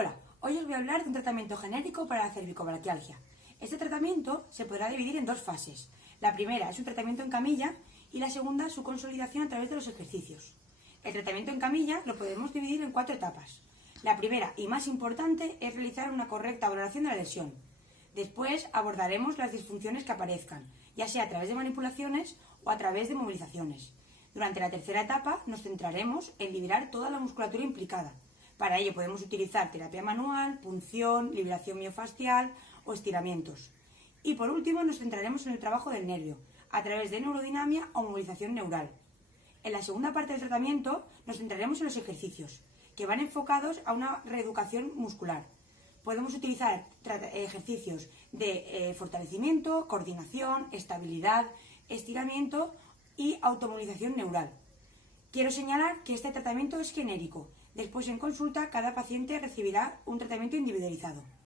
Hola, hoy os voy a hablar de un tratamiento genérico para la cervicobraquialgia. Este tratamiento se podrá dividir en dos fases. La primera es un tratamiento en camilla y la segunda su consolidación a través de los ejercicios. El tratamiento en camilla lo podemos dividir en 4 etapas. La primera y más importante es realizar una correcta valoración de la lesión. Después abordaremos las disfunciones que aparezcan, ya sea a través de manipulaciones o a través de movilizaciones. Durante la tercera etapa nos centraremos en liberar toda la musculatura implicada. Para ello podemos utilizar terapia manual, punción, liberación miofascial o estiramientos. Y por último nos centraremos en el trabajo del nervio, a través de neurodinamia o movilización neural. En la segunda parte del tratamiento nos centraremos en los ejercicios, que van enfocados a una reeducación muscular. Podemos utilizar ejercicios de fortalecimiento, coordinación, estabilidad, estiramiento y automovilización neural. Quiero señalar que este tratamiento es genérico. Después en consulta cada paciente recibirá un tratamiento individualizado.